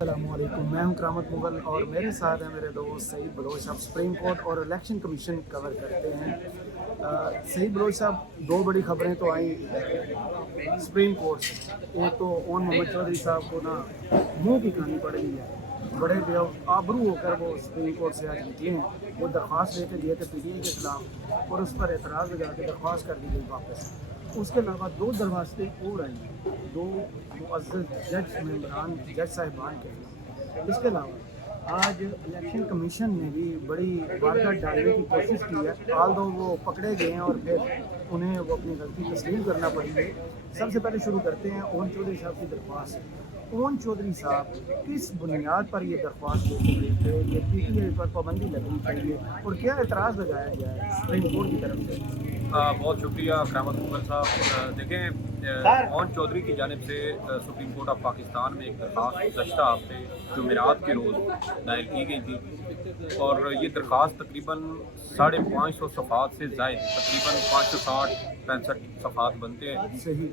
السلام علیکم، میں ہوں کرامت مغل اور میرے ساتھ ہیں میرے دوست سعید بلوچ صاحب۔ سپریم کورٹ اور الیکشن کمیشن کور کرتے ہیں۔ سعید بلوچ صاحب، دو بڑی خبریں تو آئیں سپریم کورٹ سے۔ ایک تو اون محمد چودھری صاحب کو نا منہ کی کہانی پڑ گئی ہے، بڑے بے آبرو ہو کر وہ سپریم کورٹ سے آج نکلے ہیں۔ وہ درخواست لے کے گئے تھے پی ٹی آئی کے خلاف اور اس پر اعتراض لگا کے درخواست کر دی گئی واپس۔ اس کے علاوہ دو درخواستیں اور آئی ہیں، دو معزز جج ممبران جج صاحبان کے خلاف۔ اس کے علاوہ آج الیکشن کمیشن نے بھی بڑی واردات ڈالنے کی کوشش کی ہے، آل دو وہ پکڑے گئے ہیں اور پھر انہیں وہ اپنی غلطی تسلیم کرنا پڑی ہے۔ سب سے پہلے شروع کرتے ہیں اون چودھری صاحب کی درخواست۔ اون چودھری صاحب کس بنیاد پر یہ درخواست دیتے گئے تھے کہ پی ٹی آئی پر پابندی لگنی چاہیے اور کیا اعتراض لگایا گیا ہے سپریم کورٹ کی طرف سے؟ بہت شکریہ کرامت مغل صاحب۔ دیکھیں، اون چودھری کی جانب سے سپریم کورٹ آف پاکستان میں ایک درخواست گزشتہ ہفتے جمعرات کے روز دائر کی گئی تھی اور یہ درخواست تقریباً 550 صفحات سے زائد، تقریباً 560-65 صفحات بنتے ہیں۔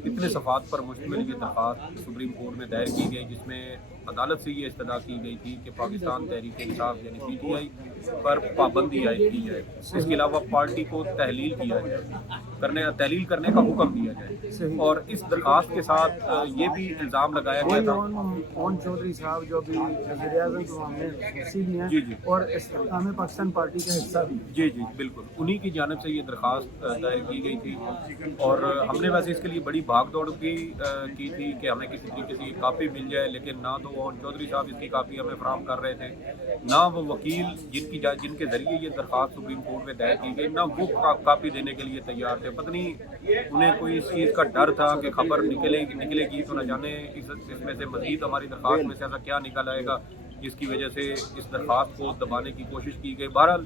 اتنے صفحات پر مشتمل یہ درخواست سپریم کورٹ میں دائر کی گئی، جس میں عدالت سے یہ استدعا کی گئی تھی کہ پاکستان تحریک انصاف یعنی پی ٹی آئی پر پابندی عائد کی جائے۔ اس کے علاوہ پارٹی کو تحلیل کرنے کا حکم دیا جائے، اور اس درخواست کے ساتھ یہ بھی الزام لگایا گیا تھا۔ اون چودھری صاحب جو بھی وزیر اعظم کے معاملے بھی ہیں جی اور استحکام پاکستان پارٹی کا حصہ بھی۔ جی بالکل، انہی کی جانب سے یہ درخواست دائر کی گئی تھی اور ہم نے ویسے اس کے لیے بڑی بھاگ دوڑ بھی کی تھی کہ ہمیں کسی طریقے سے یہ کاپی مل جائے، لیکن نہ تو اون چودھری صاحب اس کی کاپی ہمیں فراہم کر رہے تھے، نہ وہ وکیل جن کے ذریعے یہ درخواست سپریم کورٹ میں دائر کی گئی، نہ وہ کاپی دینے کے لیے تیار تھے۔ پتہ نہیں انہیں کوئی اس چیز کا ڈر تھا کہ خبر نکلے گی تو نہ جانے اس میں سے مزید ہماری درخواست میں سے ایسا کیا نکل آئے گا، جس کی وجہ سے اس درخواست کو دبانے کی کوشش کی گئی۔ بہرحال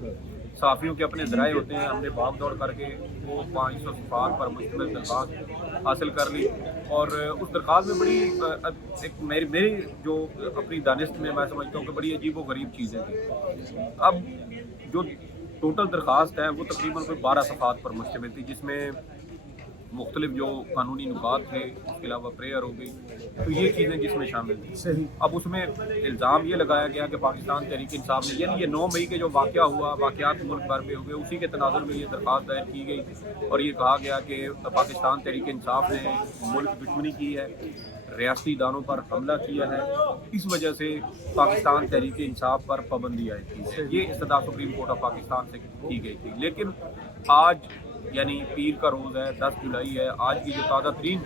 صحافیوں کے اپنے ذرائع ہوتے ہیں، ہم نے بھاگ دوڑ کر کے وہ 500 صفحات پر مشتمل درخواست حاصل کر لی، اور اس درخواست میں بڑی میری جو اپنی دانست میں سمجھتا ہوں کہ بڑی عجیب و غریب چیزیں تھیں۔ اب جو ٹوٹل درخواست ہے وہ تقریباً کوئی 12 صفحات پر مشتمل تھی، جس میں مختلف جو قانونی نکات تھے، اس کے علاوہ پریئر ہو گئی، تو یہ چیزیں جس میں شامل تھیں۔ اب اس میں الزام یہ لگایا گیا کہ پاکستان تحریک انصاف نے، یعنی یہ 9 مئی کے جو واقعات ملک بھر میں ہوئے، اسی کے تناظر میں یہ درخواست دائر کی گئی اور یہ کہا گیا کہ پاکستان تحریک انصاف نے ملک دشمنی کی ہے، ریاستی اداروں پر حملہ کیا ہے، اس وجہ سے پاکستان تحریک انصاف پر پابندی عائد کی ہے۔ یہ استدعا سپریم کورٹ آف پاکستان سے کی گئی تھی، لیکن آج یعنی پیر کا روز ہے، 10 جولائی ہے، آج کی جو تازہ ترین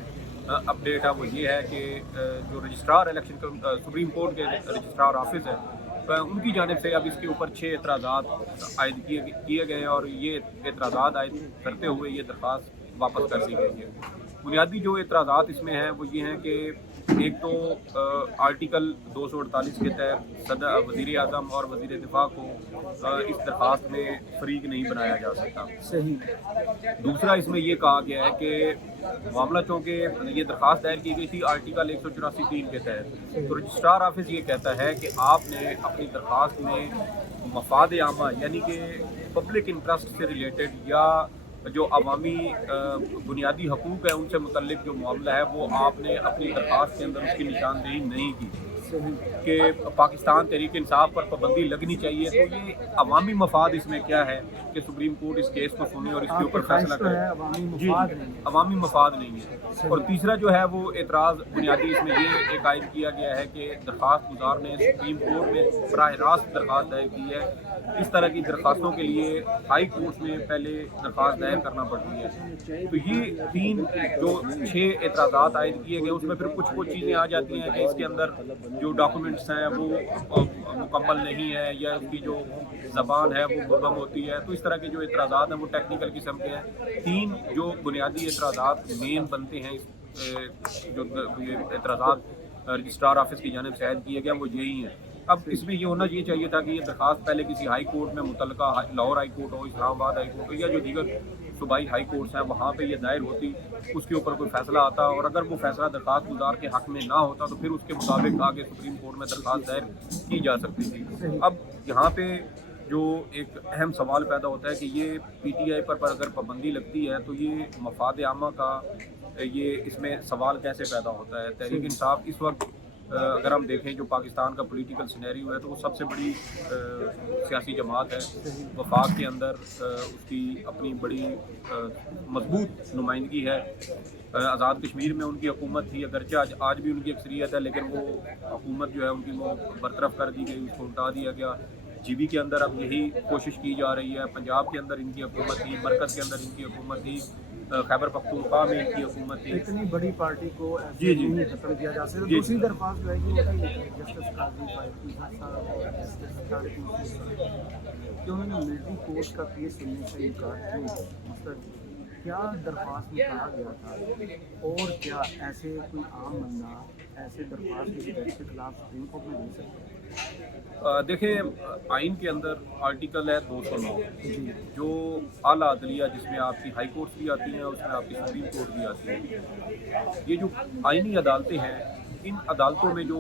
اپڈیٹ ہے وہ یہ ہے کہ جو رجسٹرار الیکشن سپریم کورٹ کے رجسٹرار آفس ہے، ان کی جانب سے اب اس کے اوپر 6 اعتراضات عائد کیے گئے اور یہ اعتراضات عائد کرتے ہوئے یہ درخواست واپس کر دی گئی ہے۔ بنیادی جو اعتراضات اس میں ہیں وہ یہ ہیں کہ ایک تو آرٹیکل 248 کے تحت صدر وزیر اعظم اور وزیر دفاع کو اس درخواست میں فریق نہیں بنایا جا سکتا۔ دوسرا اس میں یہ کہا گیا ہے کہ معاملہ چونکہ یہ درخواست دائر کی گئی تھی آرٹیکل 184(3) کے تحت، تو رجسٹرار آفس یہ کہتا ہے کہ آپ نے اپنی درخواست میں مفاد عامہ یعنی کہ پبلک انٹرسٹ سے ریلیٹڈ یا جو عوامی بنیادی حقوق ہیں ان سے متعلق جو معاملہ ہے وہ آپ نے اپنی درخواست کے اندر اس کی نشاندہی نہیں کی کہ پاکستان تحریک انصاف پر پابندی لگنی چاہیے۔ تو یہ عوامی مفاد اس میں کیا ہے کہ سپریم کورٹ اس کیس کو سنے اور اس کے اوپر فیصلہ کرے۔ عوامی مفاد نہیں ہے۔ اور تیسرا جو ہے وہ اعتراض بنیادی اس میں یہ ایک عائد کیا گیا ہے کہ درخواست گزار نے سپریم کورٹ میں براہ راست درخواست دائر کی ہے۔ اس طرح کی درخواستوں کے لیے ہائی کورٹ میں پہلے درخواست دائر کرنا پڑتی ہے۔ تو یہ 6 اعتراضات عائد کیے گئے، اس میں پھر کچھ چیزیں آ جاتی ہیں کہ اس کے اندر جو ڈاکومنٹس ہیں وہ مکمل نہیں ہے یا اس کی جو زبان ہے وہ مبہم ہوتی ہے، تو اس طرح کے جو اعتراضات ہیں وہ ٹیکنیکل قسم کے ہیں۔ 3 جو بنیادی اعتراضات مین بنتے ہیں، جو اعتراضات رجسٹرار آفس کی جانب سے عائد کیے گئے وہ یہی ہیں۔ اب اس میں یہ ہونا یہ چاہیے تھا کہ یہ درخواست پہلے کسی ہائی کورٹ میں متعلقہ لاہور ہائی کورٹ ہو، اسلام آباد ہائی کورٹ ہو یا جو دیگر صوبائی ہائی کورٹس ہیں وہاں پہ یہ دائر ہوتی، اس کے اوپر کوئی فیصلہ آتا، اور اگر وہ فیصلہ درخواست گزار کے حق میں نہ ہوتا تو پھر اس کے مطابق آگے سپریم کورٹ میں درخواست دائر کی جا سکتی تھی۔ اب یہاں پہ جو ایک اہم سوال پیدا ہوتا ہے کہ یہ پی ٹی آئی پر اگر پابندی لگتی ہے تو یہ مفاد عامہ کا یہ اس میں سوال کیسے پیدا ہوتا ہے۔ تحریک انصاف اس وقت अगर हम देखें जो पाकिस्तान का पॉलिटिकल सिनेरियो है तो वो सबसे बड़ी सियासी जमात है। वफाक के अंदर उसकी अपनी बड़ी मजबूत नुमाइंदगी है। आज़ाद कश्मीर में उनकी हुकूमत थी, अगरचे आज भी उनकी अक्सरियत है, लेकिन वो हुकूमत जो है उनकी वो बरतरफ कर दी गई, उसको उल्टा दिया गया। GB के अंदर अब यही कोशिश की जा रही है। पंजाब के अंदर इनकी हुकूमत थी, मरकज़ के अंदर इनकी हुकूमत थी, खैबर पख्तूनख्वा में इनकी हुकूमत थी। इतनी बड़ी पार्टी को जी, जी। नहीं खत्म किया जा सकता। जी। दूसरी दरख्वास्त जो है कि जस्टिस काजी फारूकी साहब और जस्टिस तारिक मुंशी कि उन्होंने मिलिट्री कोर्ट का केस सुनने से इनकार क्यों, मतलब क्या दरख्वास्त में कहा गया था और क्या ऐसे कोई आम बंदा ऐसे दरख्वास्त की जज के खिलाफ सुप्रीम कोर्ट में दे सकता है? देखें, आइन के अंदर आर्टिकल है 209 जी, जो आला अदलिया, जिसमें आपकी हाई कोर्ट्स भी आती हैं, उसमें आपकी सुप्रीम कोर्ट भी आती है। ये जो आइनी अदालतें हैं, इन अदालतों में जो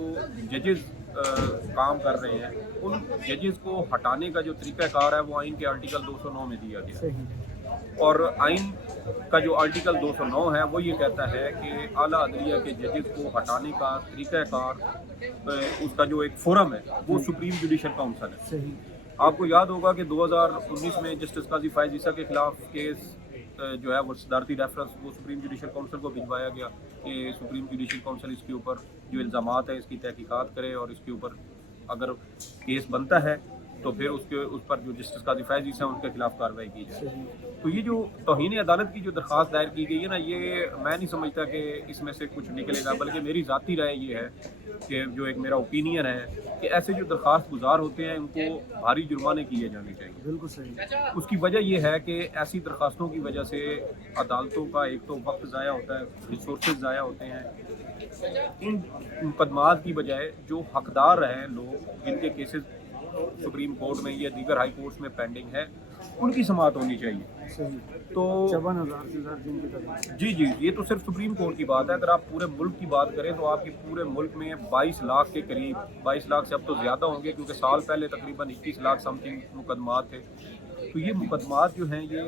जजेस काम कर रहे हैं, उन जजेस को हटाने का जो तरीक़ाकार है वो आइन के आर्टिकल 209 में दिया गया है। सही। और आइन का जो आर्टिकल 209 है वो ये कहता है कि आला अदलिया के जजेस को हटाने का तरीक़ाकार, उसका जो एक फोरम है वो सुप्रीम जुडिशल काउंसिल है। सही। आपको याद होगा कि 2019 में जस्टिस काजी फायज़ ईसा के खिलाफ केस जो है वो सदारती रेफरेंस वो सुप्रीम जुडिशल काउंसिल को भिजवाया गया कि सुप्रीम जुडिशल काउंसिल इसके ऊपर जो इल्ज़ामात है इसकी तहकीकात करे और इसके ऊपर अगर केस बनता है तो फिर उस पर जो जस्टिस काजी फायज़ ईसा हैं उनके खिलाफ कार्रवाई की जाए। तो ये जो तौहीन अदालत की जो दरख्वास्त दायर की गई है ना, ये मैं नहीं समझता कि इसमें से कुछ निकलेगा, बल्कि मेरी ज़ाती राय ये है कि जो एक मेरा ओपिनियन है कि ऐसे जो दरख्वास्त गुजार होते हैं उनको भारी जुर्माने किए जाने चाहिए। बिल्कुल सही। उसकी वजह यह है कि ऐसी दरख्वास्तों की वजह से अदालतों का एक तो वक्त ज़ाया होता है, रिसोर्सेज ज़ाया होते हैं। इन मुकदमात की बजाय जो हकदार हैं लोग, जिनके केसेस सुप्रीम कोर्ट में या दीगर हाई कोर्ट्स में पेंडिंग है, उनकी समाअत होनी चाहिए। सही। तो 54,000 से ज़्यादा जिनकी तरफ। जी, ये तो सिर्फ सुप्रीम कोर्ट की बात है। अगर आप पूरे मुल्क की बात करें तो आपके पूरे मुल्क में 22 लाख के करीब, 22 लाख से अब तो ज़्यादा होंगे क्योंकि साल पहले तकरीबन 21 लाख समथिंग मुकदमात थे। तो ये मुकदमात जो हैं ये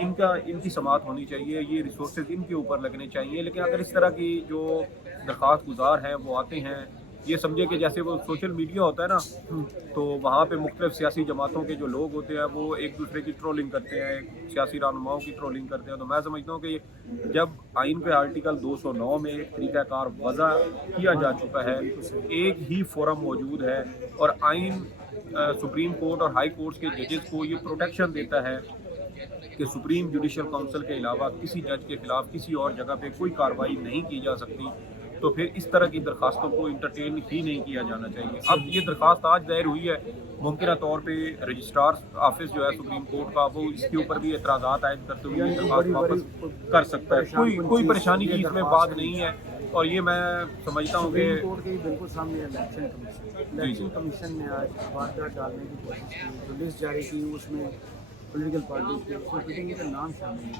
इनकी समाअत होनी चाहिए, ये रिसोर्सेज इनके ऊपर लगने चाहिए। लेकिन अगर इस तरह की जो दरख्वास्त गुजार हैं वो आते हैं, ये समझे कि जैसे वो सोशल मीडिया होता है ना, तो वहाँ पे मुख्तलिफ सियासी जमातों के जो लोग होते हैं वो एक दूसरे की ट्रोलिंग करते हैं, सियासी रहनुमाओं की ट्रोलिंग करते हैं। तो मैं समझता हूँ कि जब आइन पे आर्टिकल 209 में एक तरीक़ाकार वज़ा किया जा चुका है, एक ही फोरम मौजूद है और आइन सुप्रीम कोर्ट और हाई कोर्ट्स के जजेस को ये प्रोटेक्शन देता है कि सुप्रीम जुडिशल काउंसिल के अलावा किसी जज के खिलाफ किसी और जगह पे कोई कार्रवाई नहीं की जा सकती, तो फिर इस तरह की दरख्वास्तों को इंटरटेन ही नहीं किया जाना चाहिए। अब ये दरख्वास्त आज दायर हुई है, मुमकिन तौर पे रजिस्ट्रार ऑफिस जो है सुप्रीम कोर्ट का वो इसके ऊपर भी एतराज़ात आयद करते हुए दरख्वास्त वापस कर सकता है। कोई परेशानी की इसमें बात नहीं है। और ये मैं समझता हूँ कि कोर्ट के बिल्कुल सामने इलेक्शन कमीशन ने आज वारदात डालने की कोशिश की, जो लिस्ट जारी की उसमें पॉलिटिकल पार्टी के उसमें पीटीआई का नाम शामिल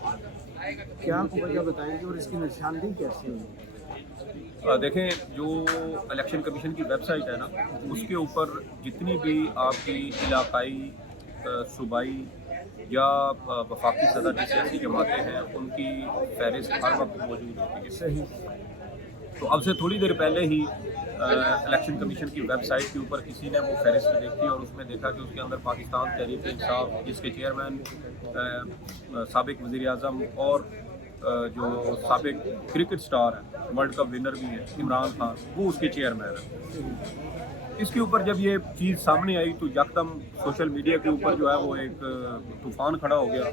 है। क्या आपको वजह बताएंगे और इसकी निशानदेही कैसे हुई? देखें, जो इलेक्शन कमीशन की वेबसाइट है ना, उसके ऊपर जितनी भी आपकी इलाकाई, सूबाई या वफाकी सदर की सियासी जमातें हैं उनकी फहरिस्त हर वक्त मौजूद होती है। सही। तो अब से थोड़ी देर पहले ही इलेक्शन कमीशन की वेबसाइट के ऊपर किसी ने वो फहरिस्त देखी और उसमें देखा कि उसके अंदर पाकिस्तान तहरीक इंसाफ, जिसके चेयरमैन साबिक वज़ीर आज़म और जो साबिक क्रिकेट स्टार हैं, वर्ल्ड कप विनर भी हैं, इमरान खान, वो उसके चेयरमैन हैं। इसके ऊपर जब ये चीज़ सामने आई तो यकदम सोशल मीडिया के ऊपर जो है वो एक तूफ़ान खड़ा हो गया,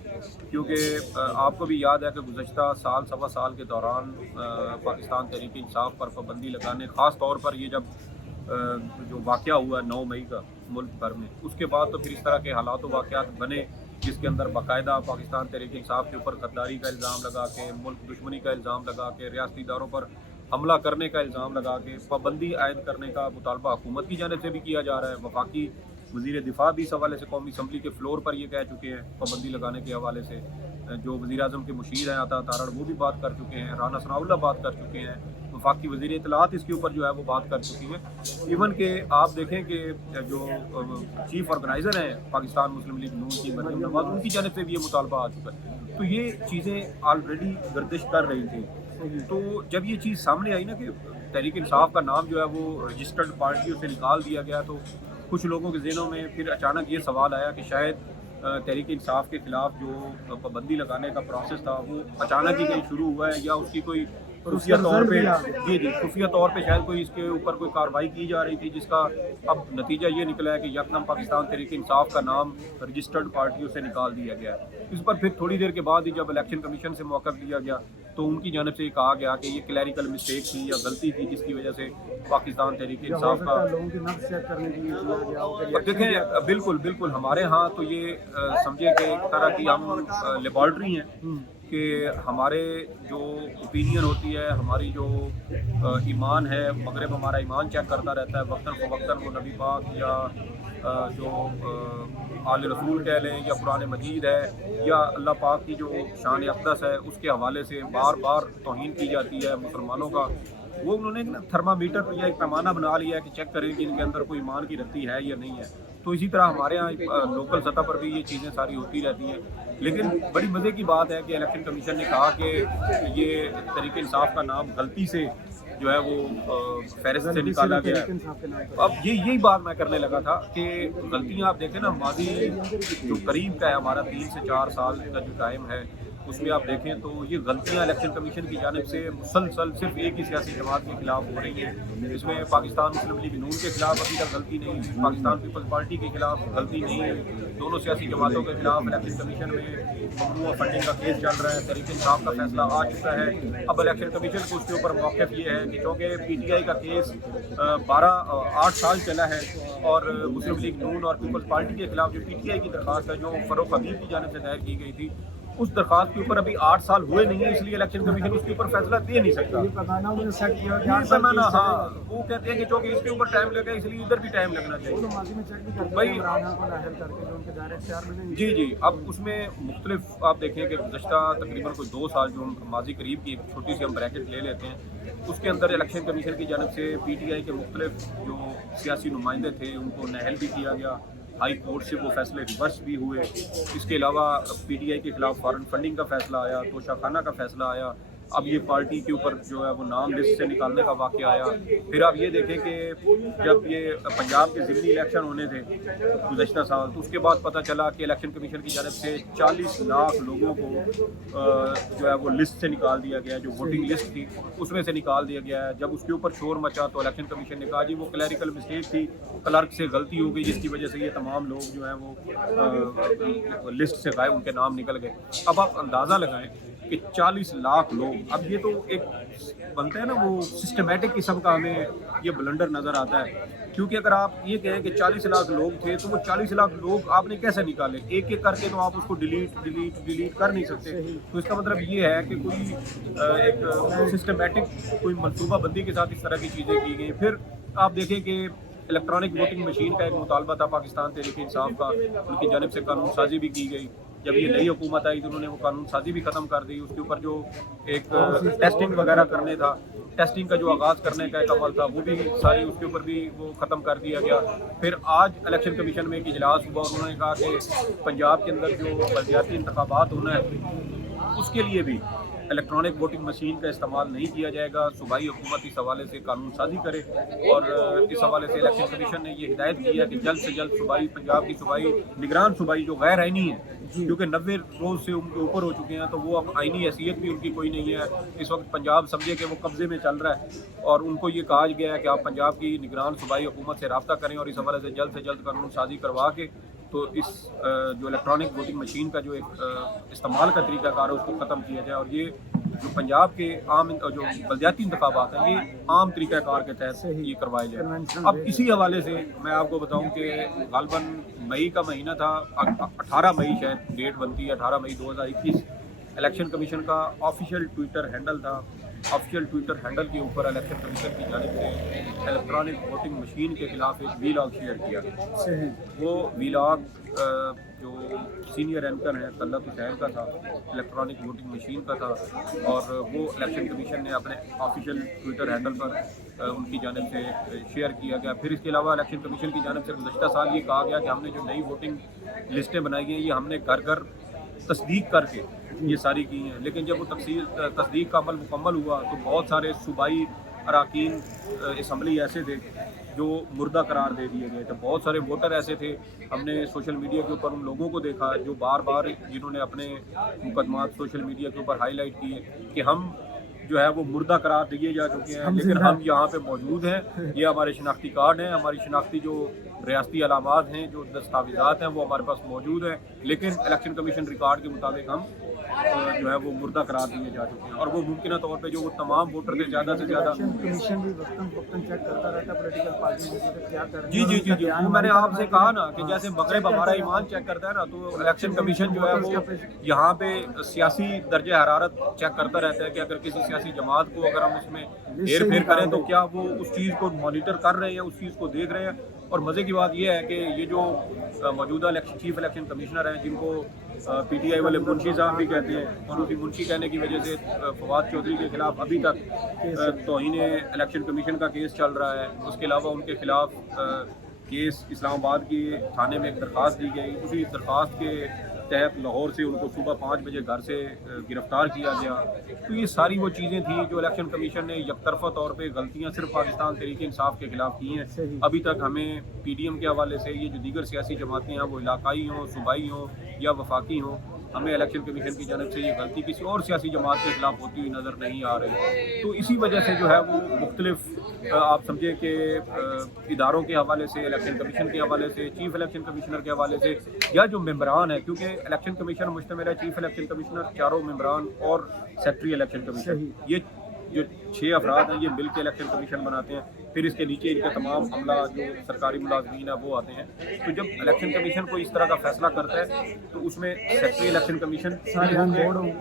क्योंकि आपको भी याद है कि गुज़श्ता साल सवा साल के दौरान पाकिस्तान तहरीक इंसाफ पर पाबंदी लगाने, ख़ास तौर पर ये जब जो वाक़या हुआ 9 मई का मुल्क भर में, उसके बाद तो फिर इस तरह के हालात व वाक़यात बने जिसके अंदर बाकायदा पाकिस्तान तहरीक इंसाफ के ऊपर गद्दारी का इल्ज़ाम लगा के, मुल्क दुश्मनी का इल्ज़ाम लगा के, रियासती इदारों पर हमला करने का इल्ज़ाम लगा के पाबंदी आयद करने का मुतालबा हुकूमत की जानिब से भी किया जा रहा है। वफाकी वज़ीर दिफा भी इस हवाले से कौमी असम्बली के फ्लोर पर ये कह चुके हैं पाबंदी लगाने के हवाले से। जो वज़ीर आज़म के मुशीर हैं अता तारड़, वो भी बात कर चुके हैं, राना सनाउल्लाह बात कर चुके हैं, वफाकी वज़ीर इत्तलात इसके ऊपर जो है वो बात कर चुकी है। इवन के आप देखें कि जो चीफ ऑर्गेनाइज़र हैं पाकिस्तान मुस्लिम लीग नून की मरियम नवाज़, उनकी जानिब से भी ये मुतालबा आ चुका है। तो ये चीज़ें ऑलरेडी गर्दिश कर रही थी। तो जब ये चीज़ सामने आई ना कि तहरीक इंसाफ का नाम जो है वो रजिस्टर्ड पार्टियों से निकाल दिया गया, तो कुछ लोगों के ज़हनों में फिर अचानक ये सवाल आया कि शायद तहरीक इंसाफ के ख़िलाफ़ जो पाबंदी लगाने का प्रोसेस था वो अचानक ही कहीं शुरू हुआ है, या उसकी कोई खुफिया तौर पे जी खुफिया तौर पे शायद कोई इसके ऊपर कोई कार्रवाई की जा रही थी, जिसका अब नतीजा ये निकला है कि यकदम पाकिस्तान तहरीक इंसाफ का नाम रजिस्टर्ड पार्टियों से निकाल दिया गया। इस पर फिर थोड़ी देर के बाद ही जब इलेक्शन कमीशन से मौक़िफ़ लिया गया तो उनकी जानिब से ये कहा गया कि ये क्लैरिकल मिस्टेक थी या गलती थी, जिसकी वजह से पाकिस्तान तहरीक इंसाफ का लोगों की नब्ज़ चेक करने के लिए किया गया हो। अब देखें बिल्कुल बिल्कुल हमारे यहाँ तो ये समझे कि एक तरह की हम लेबॉर्ट्री हैं कि हमारे जो ओपिनियन होती है, हमारी जो ईमान है, मगरब हमारा ईमान चेक करता रहता है वक्तन फ़वक्तन, वो नबी पाक या जो आले रसूल कह लें या कुरान मजीद है या अल्लाह पाक की जो शान अक़दस है उसके हवाले से बार बार तौहीन की जाती है मुसलमानों का, वो उन्होंने ना थर्मामीटर या एक पैमाना बना लिया है कि चेक करें कि इनके अंदर कोई ईमान की रत्ती है या नहीं है। तो इसी तरह हमारे यहाँ लोकल सतह पर भी ये चीज़ें सारी होती रहती हैं। लेकिन बड़ी मज़े की बात है कि इलेक्शन कमीशन ने कहा कि ये तहरीक इंसाफ का नाम गलती से जो है वो फहरिस्त से निकाला गया है। अब यही बात मैं करने लगा था कि गलतियाँ आप देखें ना, माजी जो करीब का है हमारा 3 से 4 साल का जो टाइम है उसमें आप देखें तो ये गलतियाँ इलेक्शन कमीशन की जानिब से मुसलसल सिर्फ एक ही सियासी जमात के खिलाफ हो रही हैं। इसमें पाकिस्तान मुस्लिम लीग नून के खिलाफ अभी तक गलती नहीं, पाकिस्तान पीपल्स पार्टी के खिलाफ गलती नहीं है, दोनों सियासी जमातों के खिलाफ इलेक्शन कमीशन में ममनुआ फंडिंग का केस चल रहा है, तहरीक इंसाफ का फैसला आ चुका है। अब इलेक्शन कमीशन को उसके ऊपर मौक़िफ़ ये है कि चूँकि PTI का केस 8 साल चला है और मुस्लिम लीग नून और पीपल्स पार्टी के खिलाफ जो PTI की दरख्वास्त है जो फ़ारूक हबीब की जानिब से दायर की गई थी, उस दरख्वास्त के ऊपर अभी 8 साल हुए नहीं है, इसलिए इलेक्शन कमीशन उसके ऊपर फैसला दे नहीं सकता। हाँ, वो कहते हैं कि चूँकि इसके ऊपर टाइम लगा इसलिए इधर भी टाइम लगना चाहिए भाई। जी अब उसमें मुख्तलिफ आप देखें कि गुज़श्ता तकरीबन कोई 2 साल जो माजी करीब की एक छोटी सी हम ब्रैकेट ले लेते हैं, उसके अंदर इलेक्शन कमीशन की जानिब से PTI के मुख्तलिफ जो सियासी नुमाइंदे थे उनको नाअहल भी किया गया, हाई कोर्ट से वो फैसले रिवर्स भी हुए। इसके अलावा PTI के खिलाफ फॉरेन फंडिंग का फैसला आया, तोशाखाना का फैसला आया, अब ये पार्टी के ऊपर जो है वो नाम लिस्ट से निकालने का वाक़या आया। फिर आप ये देखें कि जब ये पंजाब के ज़िमनी इलेक्शन होने थे गुज़श्ता साल, तो उसके बाद पता चला कि इलेक्शन कमीशन की जानिब से 40 लाख लोगों को जो है वो लिस्ट से निकाल दिया गया, जो वोटिंग लिस्ट थी उसमें से निकाल दिया गया है। जब उसके ऊपर शोर मचा तो इलेक्शन कमीशन ने कहा जी वो क्लैरिकल मिस्टेक थी, क्लर्क से गलती हो गई जिसकी वजह से ये तमाम लोग जो हैं वो लिस्ट से गायब, उनके नाम निकल गए। अब आप अंदाज़ा लगाएं कि 40 लाख लोग, अब ये तो एक बनते हैं ना वो सिस्टमेटिक किस्म का हमें ये ब्लंडर नज़र आता है, क्योंकि अगर आप ये कहें कि 40 लाख लोग थे तो वो 40 लाख लोग आपने कैसे निकाले, एक एक करके तो आप उसको डिलीट कर नहीं सकते। तो इसका मतलब ये है कि कोई एक सिस्टमेटिक कोई मनसूबाबंदी के साथ इस तरह की चीज़ें की गई। फिर आप देखें कि इलेक्ट्रॉनिक वोटिंग मशीन का एक मुतालबा था पाकिस्तान तहरीक इंसाफ का, उनकी जानिब से कानून साजी भी की गई। जब ये नई हुकूमत आई तो उन्होंने वो कानून साजी भी ख़त्म कर दी। उसके ऊपर जो एक टेस्टिंग वगैरह करने था, टेस्टिंग का जो आगाज़ करने का एक अमल था वो भी सारी उसके ऊपर भी वो ख़त्म कर दिया गया। फिर आज इलेक्शन कमीशन में एक इजलास हुआ, उन्होंने कहा कि पंजाब के अंदर जो बलदियाती इंतखाबात होना है उसके लिए भी इलेक्ट्रॉनिक वोटिंग मशीन का इस्तेमाल नहीं किया जाएगा। सूबाई हुकूमत इस हवाले से कानून साजी करे और इस हवाले से इलेक्शन कमीशन ने ये हिदायत की है कि जल्द से जल्द सूबाई पंजाब की सूबाई निगरान सूबाई जो गैर आइनी है, क्योंकि 90 रोज़ से उनके ऊपर हो चुके हैं, तो वो अब आइनी हैसियत भी उनकी कोई नहीं है। इस वक्त पंजाब समझे कि वो कब्ज़े में चल रहा है और उनको ये कहा गया है कि आप पंजाब की निगरान सूबाई हुकूमत से रब्ता करें और इस हवाले से जल्द कानून साजी करवा के तो इस जो इलेक्ट्रॉनिक वोटिंग मशीन का जो एक इस्तेमाल का तरीक़ाकार है उसको ख़त्म किया जाए। और ये जो पंजाब के आम जो बलदियाती इंतखाबात हैं ये आम तरीक़ाकार के तहत ये करवाए जाए। अब इसी हवाले से मैं आपको बताऊं कि गालबन मई का महीना था, 18 मई शायद डेट बनती है, 18 मई 2021 इलेक्शन कमीशन का ऑफिशियल ट्विटर हैंडल था। ऑफिशियल ट्विटर हैंडल के ऊपर इलेक्शन कमीशन की जानिब से इलेक्ट्रॉनिक वोटिंग मशीन के खिलाफ एक वीलॉग शेयर किया गया। वो वीलॉग जो सीनियर एंकर हैं तल्लत हुसैन का था, इलेक्ट्रॉनिक वोटिंग मशीन का था, और वो इलेक्शन कमीशन ने अपने ऑफिशियल ट्विटर हैंडल पर उनकी जानिब से शेयर किया गया। फिर इसके अलावा इलेक्शन कमीशन की जानिब से गुज़श्ता साल ये कहा गया कि हमने जो नई वोटिंग लिस्टें बनाई हैं ये हमने घर घर तस्दीक करके ये सारी की हैं। लेकिन जब वो तस्दीक का अमल मुकम्मल हुआ तो बहुत सारे सूबाई अरकान असम्बली ऐसे थे जो मुर्दा करार दे दिए गए थे। बहुत सारे वोटर ऐसे थे, हमने सोशल मीडिया के ऊपर उन लोगों को देखा जो बार बार जिन्होंने अपने मुकदमात सोशल मीडिया के ऊपर हाईलाइट किए कि हम जो है वो मुर्दा करार दिए जा चुके हैं, लेकिन हम यहाँ पे मौजूद हैं, ये हमारे शनाख्ती कार्ड हैं, हमारी शनाख्ती जो रियासती अलामात हैं, जो दस्तावेज़ात हैं वो हमारे पास मौजूद हैं, लेकिन इलेक्शन कमीशन रिकॉर्ड के मुताबिक हम जो है वो मुर्दा करार दिए जा चुके हैं। और वो मुमकिन तौर पे जो वो तमाम वोटर थे ज़्यादा से ज़्यादा कमीशन भी वक्तन चेक करता रहता पॉलिटिकल पार्टी में क्या कर जी जी जी जी वो मैंने आपसे कहा ना कि जैसे मगरब हमारा ईमान चेक करता है ना, तो इलेक्शन कमीशन जो है वो यहाँ पे सियासी दर्जे हरारत चेक करता रहता है कि अगर किसी सियासी जमात को अगर हम उसमें हेर फेर करें तो क्या वो उस चीज़ को मॉनिटर कर रहे हैं, उस चीज़ को देख रहे हैं। और मज़े की बात यह है कि ये जो मौजूदा चीफ इलेक्शन कमिश्नर हैं, जिनको PTI वाले मुंशी साहब भी कहते हैं, और उसी मुंशी कहने की वजह से फवाद चौधरी के खिलाफ अभी तक तौहीन इलेक्शन कमीशन का केस चल रहा है। उसके अलावा उनके खिलाफ केस इस्लामाबाद के थाने में एक दरख्वास्त दी गई, उसी दरख्वास्त के तहत लाहौर से उनको सुबह 5 बजे घर से गिरफ़्तार किया गया। तो ये सारी वो चीज़ें थी जो इलेक्शन कमीशन ने यकतरफा तौर पे गलतियां सिर्फ पाकिस्तान तहरीक इंसाफ के खिलाफ की हैं। अभी तक हमें PDM के हवाले से ये जो दीगर सियासी जमातें हैं वो इलाकाई हों, सूबाई हों या वफाकी हों, हमें इलेक्शन कमीशन की जानब से ये गलती किसी और सियासी जमात के खिलाफ होती हुई नज़र नहीं आ रही। तो इसी वजह से जो है वो मुख्तलिफ आप समझे कि इदारों के हवाले से, इलेक्शन कमीशन के हवाले से, चीफ इलेक्शन कमिश्नर के हवाले से, या जो मेम्बरान है, क्योंकि इलेक्शन कमीशन मुश्तमिल है चीफ इलेक्शन कमिश्नर, 4 मेम्बरान और सेक्रेटरी इलेक्शन कमीशन, ये जो 6 अफराद हैं ये मिल के इलेक्शन कमीशन बनाते हैं। फिर इसके नीचे इनके तमाम अमला जो सरकारी मुलाजमीन है वो आते हैं। तो जब इलेक्शन कमीशन कोई इस तरह का फैसला करता है तो उसमें सेक्रेटरी इलेक्शन कमीशन सारे होंगे,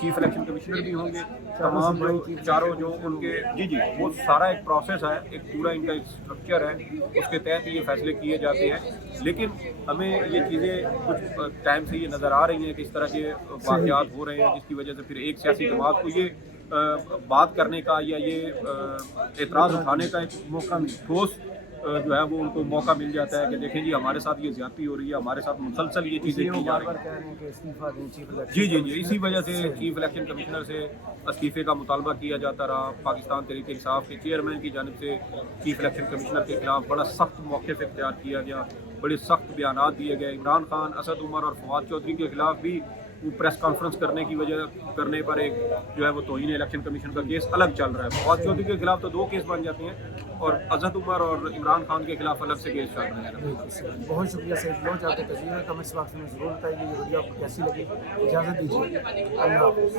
चीफ इलेक्शन कमिश्नर भी होंगे, तमाम जो चारों जो उनके जी जी वो सारा एक प्रोसेस है, एक पूरा इनका एक स्ट्रक्चर है, उसके तहत ये फैसले किए जाते हैं। लेकिन हमें ये चीज़ें कुछ टाइम से ये नज़र आ रही हैं कि इस तरह के वाक़यात हो रहे हैं, जिसकी वजह से फिर एक सियासी जमात को ये बात करने का या ये एतराज़ उठाने का एक मौका ठोस जो है वो उनको मौका मिल जाता है कि देखें जी हमारे साथ ये ज़्यादती हो रही है, हमारे साथ मुसलसल ये चीज़ें की जा रही हैं। जी जी जी इसी वजह से चीफ इलेक्शन कमिश्नर से इस्तीफ़े का मुतालबा किया जाता रहा। पाकिस्तान तहरीक इंसाफ के चेयरमैन की जानिब से चीफ इलेक्शन कमिश्नर के खिलाफ बड़ा सख्त मौक़िफ़ इख्तियार किया गया, बड़े सख्त बयानात दिए गए। इमरान खान, असद उमर और फवाद चौधरी के खिलाफ भी वो प्रेस कॉन्फ्रेंस करने पर एक जो है वो तौहीन इलेक्शन कमीशन का केस अलग चल रहा है। फवाद चौधरी के खिलाफ तो 2 केस बन जाते हैं और असद उमर और इमरान खान के खिलाफ अलग से केस चल रहे हैं। बहुत शुक्रिया सईद लोच, आपके तजर्बे कमेंट्स बॉक्स में ज़रूर बताइए। ये वीडियो आपको कैसी लगी, इजाज़त दीजिए, अल्लाह हाफ़िज़।